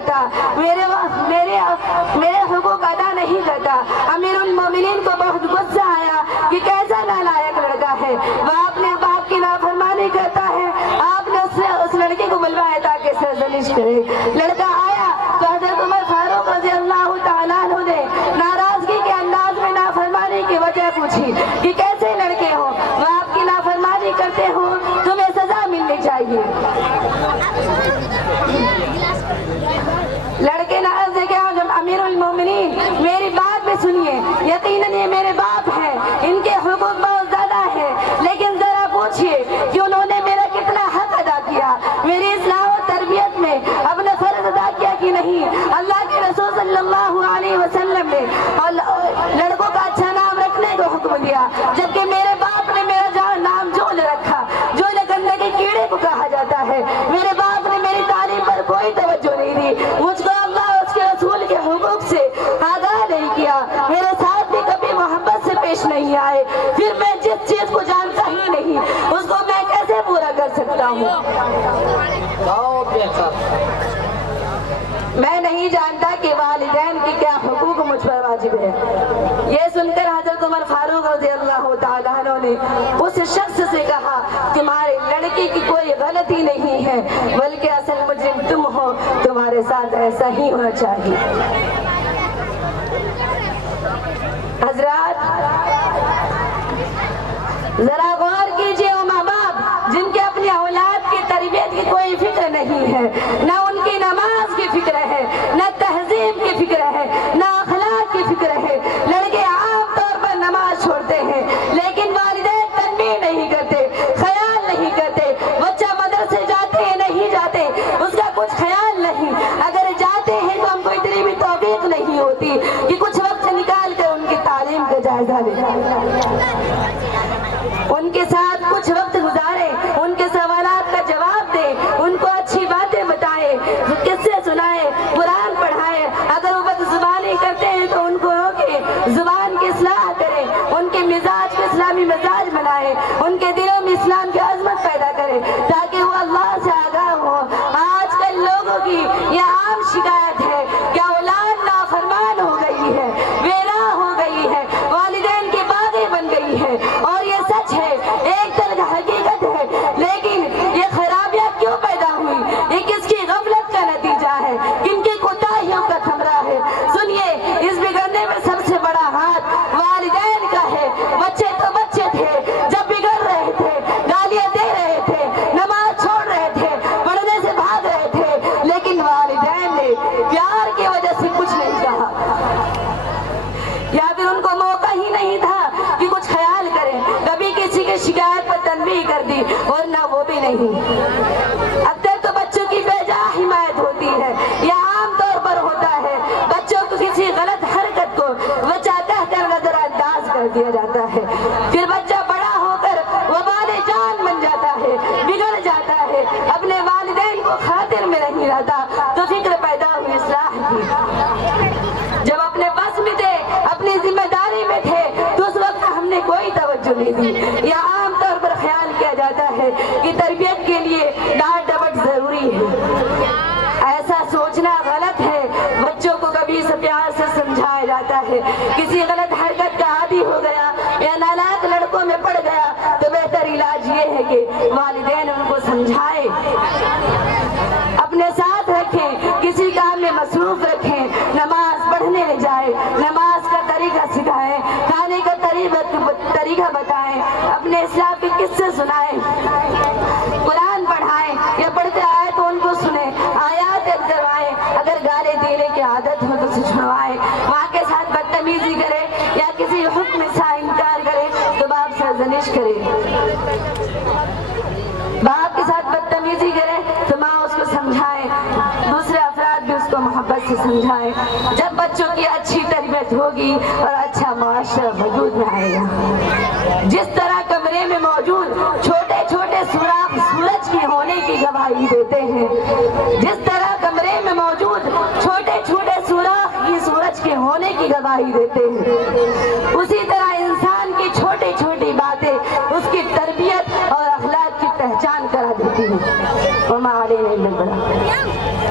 करता, मेरे हुकूक अदा नहीं करता। अमीरुल मोमिनीन को बहुत गुस्सा आया कि कैसा नालायक लड़का है, वह अपने बाप की नाफरमानी करता है। आपने उस लड़के को बुलवाया ताकि सरजनिश करे। लड़का आया तो हज़रत उमर फारूक रज़ियल्लाहु ताला अन्हु ने नाराजगी के अंदाज में नाफरमानी की वजह पूछी कि कैसे लड़के हो, वह आपकी नाफरमानी करते हो, तुम्हें सजा मिलनी चाहिए। लड़के ने अर्ज़ किया, अमीरुल मोमिनीन मेरी बात भी सुनिए, यकीनन ये मेरे बाप हैं, इनके हुकूक बहुत ज़्यादा है, लेकिन ज़रा पूछिए कि उन्होंने मेरा कितना हक अदा किया, मेरी इस्लाह और तरबियत में अपना फर्ज अदा किया कि नहीं। अल्लाह के रसूल सल्लल्लाहु अलैहि वसल्लम ने लड़कों का अच्छा नाम रखने को हुक्म दिया, जबकि मेरे बाप ने मेरा नाम जोल रखा, जोल गंदे के कीड़े को कहा जाता है। मेरे बाप ने मेरी तालीम पर कोई तवज्जो नहीं दी, मुझको अल्लाह उसके रसूल के हुकूक से आगाह नहीं किया, मेरे साथ भी कभी मोहब्बत से पेश नहीं आए, फिर मैं जिस चीज को जानता ही नहीं उसको मैं कैसे पूरा कर सकता हूँ। मैं नहीं जानता कि वालिदैन की क्या हुकूक मुझ पर वाजिब है। ये सुनकर हज़रत उमर फारूक रज़ियल्लाहु ताला अन्हु ने उस शख्स से कहा, तुम्हारे लड़के की कोई गलती नहीं है, बल्कि असल मुजरिम तुम हो, तुम्हारे साथ ऐसा ही होना चाहिए। हजरात जरा गौर कीजिए, वो माँ बाप जिनके अपनी औलाद की तरबियत की कोई फिक्र नहीं है, न उनकी नमाज की फिक्र है, न तहजीब की फिक्र है, न अखलाक की फिक्र है। लड़के आम तौर पर नमाज छोड़ते हैं, लेकिन वालिदैन तनबीह नहीं करते, ख्याल नहीं करते। बच्चा मदरसे जाते हैं नहीं जाते उसका कुछ ख्याल नहीं, अगर जाते हैं तो हमको इतनी भी तौफीक नहीं होती कि कुछ वक्त निकाल कर उनकी तालीम का जायजा लें, उनके साथ कुछ वक्त गुजारे, उनके सवालात का जवाब दे, उनको अच्छी बातें बताए, किस्से सुनाए, कुरान पढ़ाए। अगर वो बदजुबानी करते हैं तो उनको रोके, जुबान की इस्लाह करे, उनके मिजाज को इस्लामी मिजाज बनाए, उनके दिलों में इस्लाम की अजमत पैदा करे, ताकि वो अल्लाह से आगाह हो। आजकल लोगों की ये आम शिकायत है कि औलाद नाफरमान हो गई है, बेराह हो गई है, वालिदैन की बातें बन गई है, और ये सच है, एक तरह हकीकत है। लेकिन ये खराबियां क्यों पैदा हुई, ये किसकी गफलत का नतीजा है, किनकी कोताहियों का थमरा है। सुनिए, इस बिगड़ने में सबसे बड़ा हाथ वालिदैन का है। बच्चे तो बच्चे थे, जब बिगड़ रहे थे, गालियां दे रहे थे, नमाज छोड़ रहे थे, पढ़ने से भाग रहे थे, लेकिन वालिदैन ने प्यार की वजह से कुछ नहीं कहा, या फिर उनको मौका ही नहीं था कि कुछ ख्याल करें। कभी किसी की शिकायत पर तनबीह कर दी, और ना वो भी नहीं। अक्सर तो बच्चों की बेजा हिमायत होती है, या आम तौर पर होता है, बच्चों को किसी गलत हरकत को बच्चा कहकर नजरअंदाज कर दिया जाता है, फिर बच्चा बड़ा होकर वबाले जान बन जाता है, बिगड़ जाता है, अपने वालिदैन को खातिर में नहीं रहता। तो फिक्र पैदा हुई इस्लाह की। जब अपने बस में थे, अपनी जिम्मेदारी में थे, तो उस वक्त हमने कोई तवज्जो नहीं दी। या आम तौर पर ख्याल किया जाता है कि तरबियत के लिए डांट डपट जरूरी है। ऐसा सोचना गलत है। बच्चों को कभी से प्यार से समझाया जाता है, किसी गलत हरकत का आदी हो गया या नालायक लड़कों में पड़ गया, तो बेहतर इलाज ये है कि वालिदैन उनको समझाए, अपने साथ रखें, किसी काम में मसरूफ रखें, नमाज पढ़ने ले जाए, नमाज का तरीका सिखाएं, खाने का तरीका बताएं, अपने इस्लाम के किस्से सुनाएं, कुरान पढ़ाएं, या पढ़ते आए तो उनको सुने, आयात करवाएं। अगर गाली देने की आदत हो तो सुनवाएं, माँ के साथ बदतमीजी करे या किसी हुक्म से इनकार करे तो बाप सरजनिश करे, बाप के साथ बदतमीजी करे तो माँ उसको समझाए, दूसरे अफराद भी उसको मोहब्बत से समझाए। जब बच्चों की अच्छी तरबियत होगी और अच्छा माशरा वजूद में आएगा। जिस तरह कमरे में मौजूद छोटे छोटे सुराख सूरज की होने की गवाही देते हैं, जिस तरह कमरे में मौजूद छोटे छोटे सुराख की सूरज के होने की गवाही देते हैं, उसी तरह इंसान की छोटी छोटी बातें उसकी तरबियत और अखलाक की पहचान करा देती हैं।